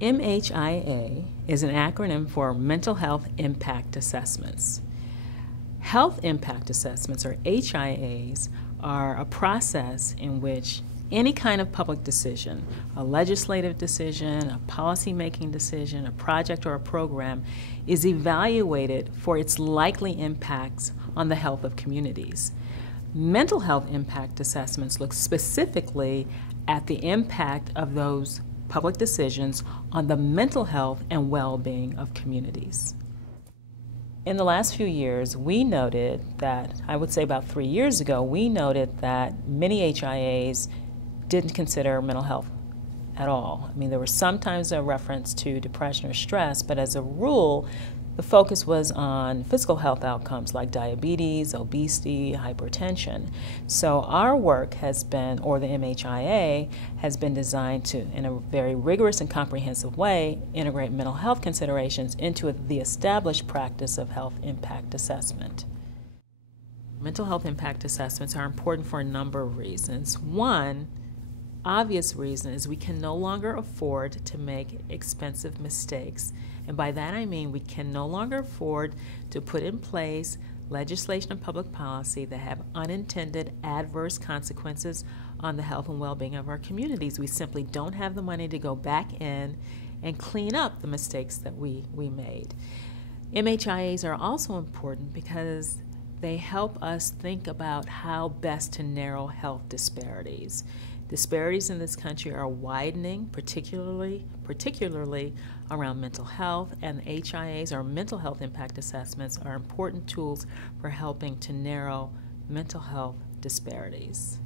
MHIA is an acronym for Mental Health Impact Assessments. Health Impact Assessments, or HIAs, are a process in which any kind of public decision, a legislative decision, a policy-making decision, a project or a program, is evaluated for its likely impacts on the health of communities. Mental health impact assessments look specifically at the impact of those public decisions on the mental health and well-being of communities. In the last few years, we noted that, I would say about 3 years ago, we noted that many HIAs didn't consider mental health at all. I mean, there was sometimes a reference to depression or stress, but as a rule, the focus was on physical health outcomes like diabetes, obesity, hypertension. So our work has been, or the MHIA, has been designed to, in a very rigorous and comprehensive way, integrate mental health considerations into the established practice of health impact assessment. Mental health impact assessments are important for a number of reasons. One obvious reason is we can no longer afford to make expensive mistakes. And by that I mean we can no longer afford to put in place legislation and public policy that have unintended adverse consequences on the health and well-being of our communities. We simply don't have the money to go back in and clean up the mistakes that we made. MHIAs are also important because they help us think about how best to narrow health disparities. Disparities in this country are widening, particularly around mental health, and HIAs, or mental health impact assessments, are important tools for helping to narrow mental health disparities.